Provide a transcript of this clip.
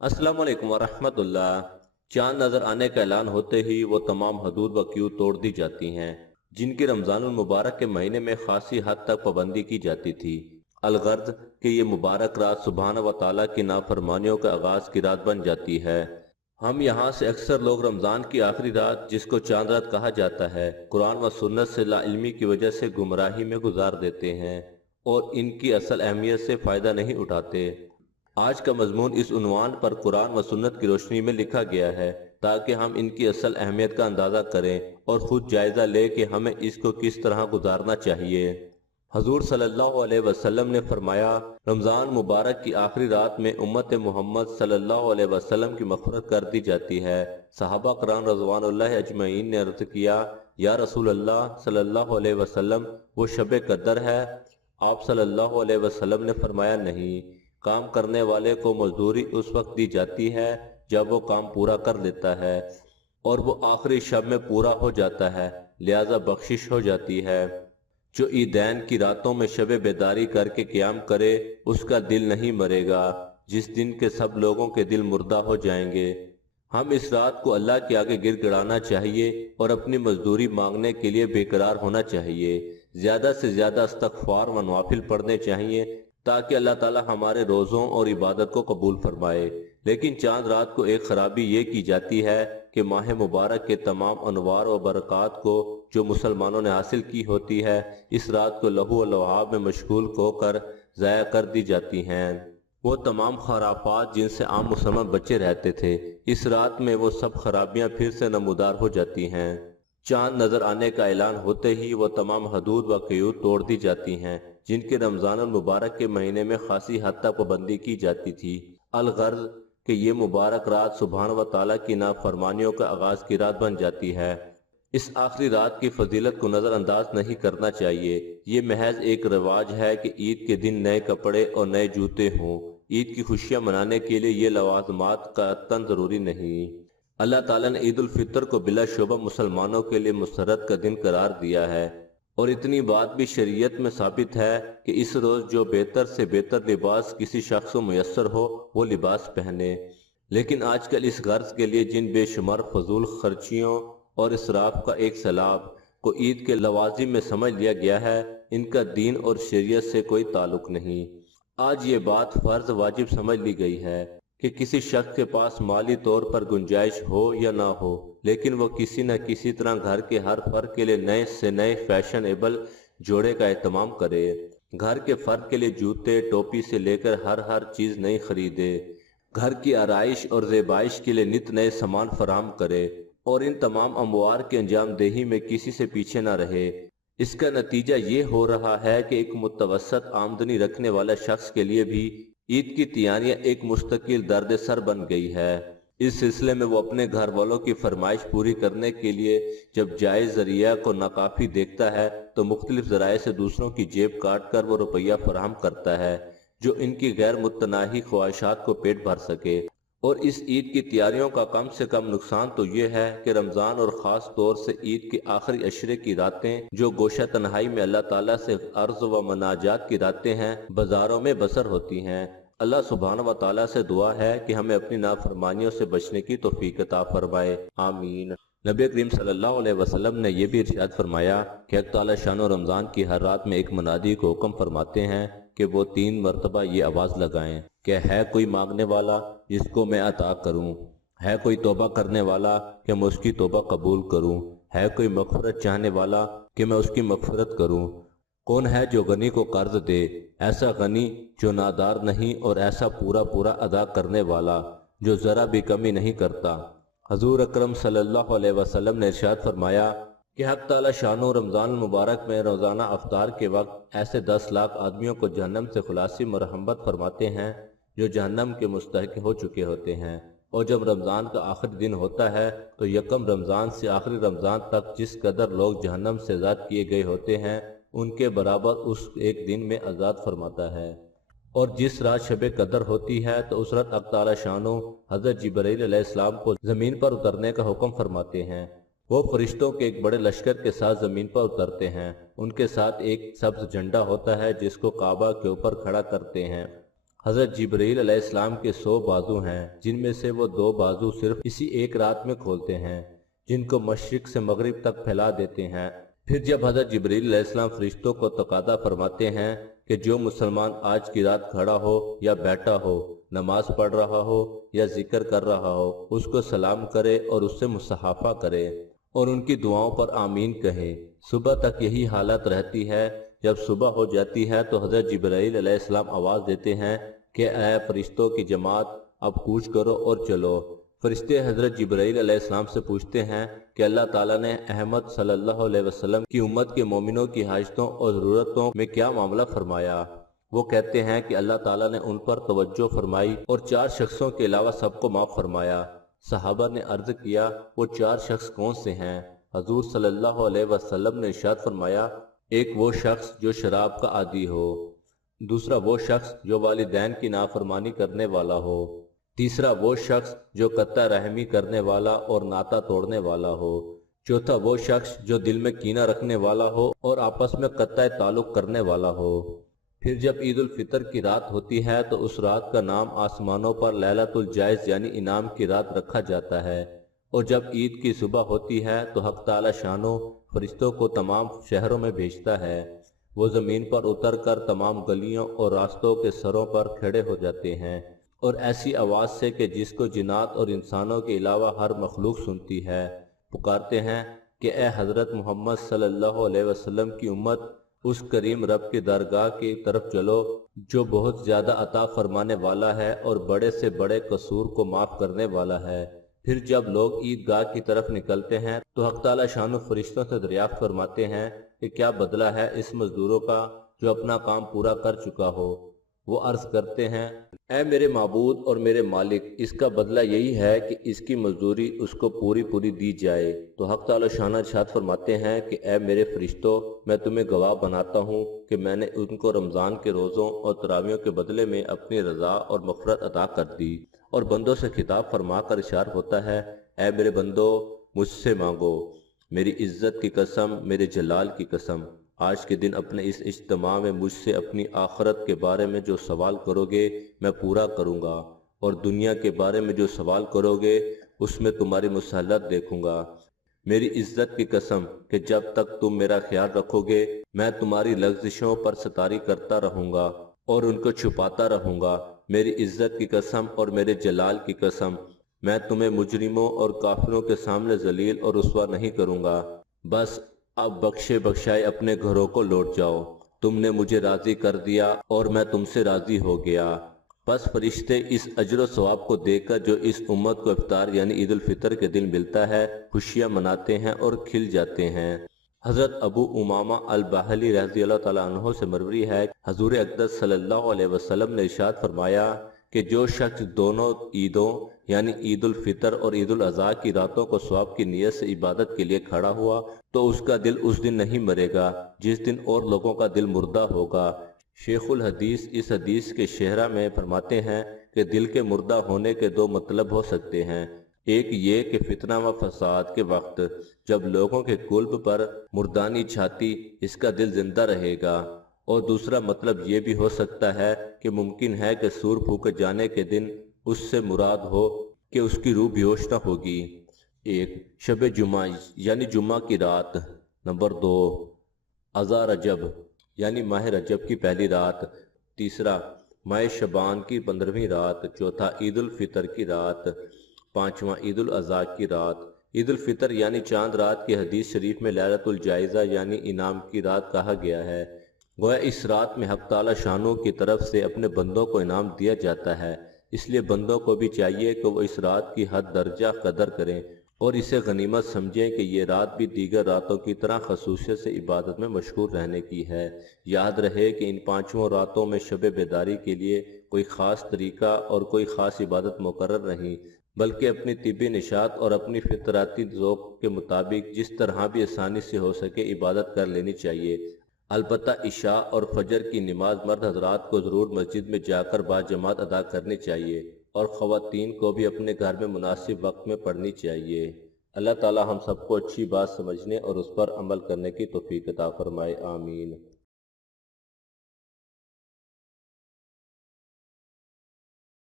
अस्सलाम वालेकुम वरहमतुल्लाह। चांद नजर आने का ऐलान होते ही वो तमाम हदूद व क्यू तोड़ दी जाती हैं जिनकी रमजानुल मुबारक के महीने में खासी हद तक पाबंदी की जाती थी। अलगर्ज कि ये मुबारक रात सुबहान व ताला की नाफरमानियों के आगाज की रात बन जाती है। हम यहाँ से अक्सर लोग रमजान की आखिरी रात, जिसको चांद रात कहा जाता है, कुरान व सुन्नत से लाइल्मी की वजह से गुमराही में गुजार देते हैं और इनकी असल अहमियत से फायदा नहीं उठाते। आज का मजमून इस उन्वान पर कुरान व सुन्नत की रोशनी में लिखा गया है ताकि हम इनकी असल अहमियत का अंदाज़ा करें और खुद जायज़ा लें कि हमें इसको किस तरह गुजारना चाहिए। हजूर सल्लल्लाहु अलैहि वसल्लम ने फरमाया, रमज़ान मुबारक की आखिरी रात में उम्मत मोहम्मद सल्लल्लाहु अलैहि वसल्लम की मग़फ़िरत कर दी जाती है। सहाबा कराम रज़वानुल्लाहि अजमईन ने अर्ज़ किया, या रसूल अल्लाह सल्लल्लाहु अलैहि वसल्लम, वो शब कदर है? आप सल्लल्लाहु अलैहि वसल्लम ने फरमाया, नहीं, काम करने वाले को मजदूरी उस वक्त दी जाती है जब वो काम पूरा कर लेता है और वो आखिरी शब में पूरा हो जाता है, लिहाजा बख्शिश हो जाती है। जो ईदैन की रातों में शब बेदारी करके क़याम करे उसका दिल नहीं मरेगा, जिस दिन के सब लोगों के दिल मुर्दा हो जाएंगे। हम इस रात को अल्लाह के आगे गिड़गिड़ाना चाहिए और अपनी मजदूरी मांगने के लिए बेकरार होना चाहिए। ज्यादा से ज्यादा इस्तग़फ़ार व नवाफिल पढ़ने चाहिए ताकि अल्लाह ताला हमारे रोज़ों और इबादत को कबूल फरमाए। लेकिन चांद रात को एक खराबी ये की जाती है कि माह मुबारक के तमाम अनवार व बरक़ात को जो मुसलमानों ने हासिल की होती है, इस रात को लहू व लुआब में मशगूल होकर ज़ाया कर दी जाती हैं। वो तमाम खराफात जिनसे आम मुसलमान बचे रहते थे, इस रात में वो सब खराबियां फिर से नमूदार हो जाती हैं। चांद नजर आने का ऐलान होते ही वो तमाम हदूद व क़यूद तोड़ दी जाती हैं जिनके रमजान मुबारक के महीने में खासी हद तक पाबंदी की जाती थी। अलगर्ज कि ये मुबारक रात सुबहान व ताला की नाफरमानियों का आगाज की रात बन जाती है। इस आखिरी रात की फजीलत को नज़रअंदाज नहीं करना चाहिए। ये महज एक रिवाज है कि ईद के दिन नए कपड़े और नए जूते हों। ईद की खुशियां मनाने के लिए ये लवाजमात का तन जरूरी नहीं। अल्लाह ताला ने ईद उल फितर को बिला शोबा मुसलमानों के लिए मुसर्रत का दिन करार दिया है और इतनी बात भी शरीयत में साबित है कि इस रोज जो बेहतर से बेहतर लिबास किसी शख्स को मुयस्सर हो वो लिबास पहने। लेकिन आजकल इस गर्ज के लिए जिन बेशुमार फजूल खर्चियों और इसराफ का एक सैलाब को ईद के लवाजिम में समझ लिया गया है, इनका दीन और शरीयत से कोई ताल्लुक नहीं। आज ये बात फर्ज वाजिब समझ ली गई है कि किसी शख्स के पास माली तौर पर गुंजाइश हो या ना हो, लेकिन वो किसी न किसी तरह घर के हर फर्द के लिए नए से नए फैशनेबल जोड़े का एहतमाम करे। घर के फर्द के लिए जूते टोपी से लेकर हर चीज नई खरीदे। घर की आराइश और ज़ेबाइश के लिए नित नए सामान फराहम करे और इन तमाम अमवार के अंजाम देही में किसी से पीछे न रहे। इसका नतीजा ये हो रहा है कि एक मुतवसत आमदनी रखने वाला शख्स के लिए भी ईद की तैयारियां एक मुस्तकिल दर्द सर बन गई है। इस सिलसिले में वो अपने घर वालों की फरमाइश पूरी करने के लिए जब जायज जरिया को नाकाफी देखता है तो मुख्तलिफ जराए से दूसरों की जेब काट कर वो रुपया फराहम करता है जो इनकी गैर मुतनाही ख्वाहिशात को पेट भर सके। और इस ईद की तैयारियों का कम से कम नुकसान तो ये है कि रमज़ान और ख़ास तौर से ईद के आखिरी अशरे की रातें जो गोशा तन्हाई में अल्लाह ताला से अर्ज़ व मनाजात की रातें हैं, बाज़ारों में बसर होती हैं। अल्लाह सुब्हान व ताला से दुआ है कि हमें अपनी नाफरमानियों से बचने की तौफीक अता फरमाए, आमीन। नबी करीम सल्लल्लाहु अलैहि वसल्लम ने यह भी इरशाद फरमाया कि अल्लाह ताला शान रमज़ान की हर रात में एक मुनादी को हुक्म फरमाते हैं कि वो 3 मरतबा ये आवाज़ लगाएं कि है कोई मांगने वाला जिसको मैं अता करूं, है कोई तौबा करने वाला कि मैं उसकी तौबा कबूल करूं, है कोई मग़फ़िरत चाहने वाला कि मैं उसकी मग़फ़िरत करूं। कौन है जो गनी को कर्ज दे, ऐसा गनी जो नादार नहीं और ऐसा पूरा पूरा अदा करने वाला जो ज़रा भी कमी नहीं करता। हजूर अकरम सल्लल्लाहु अलैहि वसल्लम ने इरशाद फरमाया कि हक़ ताला शानो रमज़ान मुबारक में रोज़ाना अफ्तार के वक्त ऐसे 10 लाख आदमियों को जहन्नम से खुलासी मरहमत फरमाते हैं जो जहन्नम के मुस्तहिक हो चुके होते हैं। और जब रमज़ान का आखिरी दिन होता है तो यकम रमज़ान से आखिरी रमज़ान तक जिस कदर लोग जहन्नम से आज़ाद किए गए होते हैं उनके बराबर उस एक दिन में आज़ाद फरमाता है। और जिस रात शब कदर होती है तो उस रात अल्लाह ताला शानो हज़रत जिब्राईल अलैहिस्सलाम को ज़मीन पर उतरने का हुक्म फरमाते हैं। वो फरिश्तों के एक बड़े लश्कर के साथ ज़मीन पर उतरते हैं। उनके साथ एक सब्ज झंडा होता है जिसको काबा के ऊपर खड़ा करते हैं। حضرت جبرائیل علیہ السلام کے 100 بازو ہیں، جن میں سے وہ 2 بازو صرف اسی ایک رات میں کھولتے ہیں، جن کو مشرق سے مغرب تک پھیلا دیتے ہیں۔ پھر جب حضرت جبرائیل علیہ السلام فرشتوں کو تقاضا فرماتے ہیں کہ جو مسلمان آج کی رات کھڑا ہو یا بیٹھا ہو، نماز پڑھ رہا ہو یا ذکر کر رہا ہو، اس کو سلام کرے اور اس سے مصافحہ کرے اور ان کی دعاؤں پر آمین کہے۔ صبح تک یہی حالت رہتی ہے۔ جب صبح ہو جاتی ہے تو حضرت جبرائیل علیہ السلام آواز دیتے ہیں کہ اے فرشتوں کی جماعت، اب کوچ کرو اور چلو۔ فرشتے حضرت جبرائیل علیہ السلام سے پوچھتے ہیں کہ اللہ تعالیٰ نے احمد صلی اللہ علیہ وسلم کی امت کے مومنوں کی حاجتوں اور ضرورتوں میں کیا معاملہ فرمایا؟ وہ کہتے ہیں کہ اللہ تعالیٰ نے ان پر توجہ فرمائی اور 4 شخصوں کے علاوہ سب کو معاف فرمایا۔ صحابہ نے عرض کیا، وہ 4 شخص کون سے ہیں؟ حضور صلی اللہ علیہ وسلم نے ارشاد فرمایا، ایک وہ شخص جو شراب کا عادی ہو، دوسرا وہ شخص جو والدین کی نافرمانی کرنے والا ہو، تیسرا وہ شخص جو قطع رحمی کرنے والا اور ناتا توڑنے والا ہو، چوتھا وہ شخص جو دل میں کینہ رکھنے والا ہو اور آپس میں قطع تعلق کرنے والا ہو۔ پھر جب عید الفطر کی رات ہوتی ہے تو اس رات کا نام آسمانوں پر لیلۃ الجائز یعنی انعام کی رات رکھا جاتا ہے، اور جب عید کی صبح ہوتی ہے تو حق تعالی شانو فرشتوں کو تمام شہروں میں بھیجتا ہے۔ وہ زمین پر اتر کر تمام گلیوں اور راستوں کے سروں پر کھڑے ہو جاتے ہیں، اور ایسی آواز سے کہ جس کو جنات اور انسانوں کے علاوہ ہر مخلوق سنتی ہے، پکارتے ہیں کہ اے حضرت محمد صلی اللہ علیہ وسلم کی امت، اس کریم رب کی درگاہ کی طرف چلو جو بہت زیادہ عطا فرمانے والا ہے اور بڑے سے بڑے قصور کو معاف کرنے والا ہے۔ پھر جب لوگ عیدگاہ کی طرف نکلتے ہیں تو حق تعالی شانو فرشتوں سے دریافت فرماتے ہیں کہ کیا بدلہ ہے اس مزدوروں کا جو اپنا کام پورا کر چکا ہو؟ وہ عرض کرتے ہیں، اے میرے معبود اور میرے مالک، اس کا بدلہ یہی ہے کہ اس کی مزدوری اس کو پوری دی جائے۔ تو حق تعالی شانہ ارشاد فرماتے ہیں کہ اے میرے فرشتوں، میں تمہیں گواہ بناتا ہوں کہ میں نے ان کو رمضان کے روزوں اور تراویحوں کے بدلے میں اپنی رضا اور مغفرت عطا کر دی۔ اور بندوں سے خطاب فرما کر ارشاد ہوتا ہے، اے میرے بندو، مجھ سے مانگو، میری عزت کی قسم، میرے جلال کی قسم، آج کے دن اپنے اس اجتماع میں مجھ سے اپنی آخرت کے بارے میں جو سوال کرو گے میں پورا کروں گا، اور دنیا کے بارے میں جو سوال کرو گے اس میں تمہاری مسلط دیکھوں گا۔ میری عزت کی قسم کہ جب تک تم میرا خیال رکھو گے میں تمہاری لغزشوں پر ستاری کرتا رہوں گا اور ان کو چھپاتا رہوں گا۔ میری عزت کی قسم اور میرے جلال کی قسم، میں تمہیں مجرموں اور کافروں کے سامنے ذلیل اور رسوا نہیں کروں گا۔ بس اب بخشے بخشائے اپنے گھروں کو لوٹ جاؤ، تم نے مجھے راضی کر دیا اور میں تم سے راضی ہو گیا۔ بس فرشتے اس اجر و ثواب کو دیکھ کر جو اس امت کو افطار یعنی عید الفطر کے دن ملتا ہے خوشیاں مناتے ہیں اور کھل جاتے ہیں۔ حضرت ابو امامہ الباہلی رضی اللہ تعالیٰ عنہ سے مروی ہے، حضور اقدس صلی اللہ علیہ وسلم نے ارشاد فرمایا کہ جو شخص دونوں عیدوں یعنی عید الفطر اور عید الاضحیٰ کی راتوں کو ثواب کی نیت سے عبادت کے لیے کھڑا ہوا تو اس کا دل اس دن نہیں مرے گا جس دن اور لوگوں کا دل مردہ ہوگا۔ شیخ الحدیث اس حدیث کے شرح میں فرماتے ہیں کہ دل کے مردہ ہونے کے 2 مطلب ہو سکتے ہیں، ایک یہ کہ فتنہ و فساد کے وقت جب لوگوں کے قلب پر مردانی چھاتی اس کا دل زندہ رہے گا، اور دوسرا مطلب یہ بھی ہو سکتا ہے کہ ممکن ہے کہ سور پھونکے جانے کے دن اس سے مراد ہو کہ اس کی روح بیہوش نہ ہوگی۔ 1 شب جمعہ یعنی جمعہ کی رات، نمبر 2 اذا رجب یعنی ماہ رجب کی پہلی رات، تیسرا ماہ شعبان کی 15ویں رات، چوتھا عید الفطر کی رات، پانچواں عید الاضحیٰ کی رات۔ عید الفطر یعنی چاند رات کی حدیث شریف میں لیلۃ الجائزہ یعنی انعام کی رات کہا گیا ہے، گویا اس رات میں حق تعالی شانوں کی طرف سے اپنے بندوں کو انعام دیا جاتا ہے، اس لیے بندوں کو بھی چاہیے کہ وہ اس رات کی حد درجہ قدر کریں اور اسے غنیمت سمجھیں کہ یہ رات بھی دیگر راتوں کی طرح خصوصیت سے عبادت میں مشغول رہنے کی ہے۔ یاد رہے کہ ان 5 راتوں میں شب بیداری کے لیے کوئی خاص طریقہ اور کوئی خاص عبادت مقرر نہیں، بلکہ اپنی طبی نشاط اور اپنی فطراتی ذوق کے مطابق جس طرح بھی آسانی سے ہو سکے عبادت کر لینی چاہیے۔ البتہ عشاء اور فجر کی نماز مرد حضرات کو ضرور مسجد میں جا کر باجماعت ادا کرنی چاہیے، اور خواتین کو بھی اپنے گھر میں مناسب وقت میں پڑھنی چاہیے۔ اللہ تعالی ہم سب کو اچھی بات سمجھنے اور اس پر عمل کرنے کی توفیق عطا فرمائے، آمین۔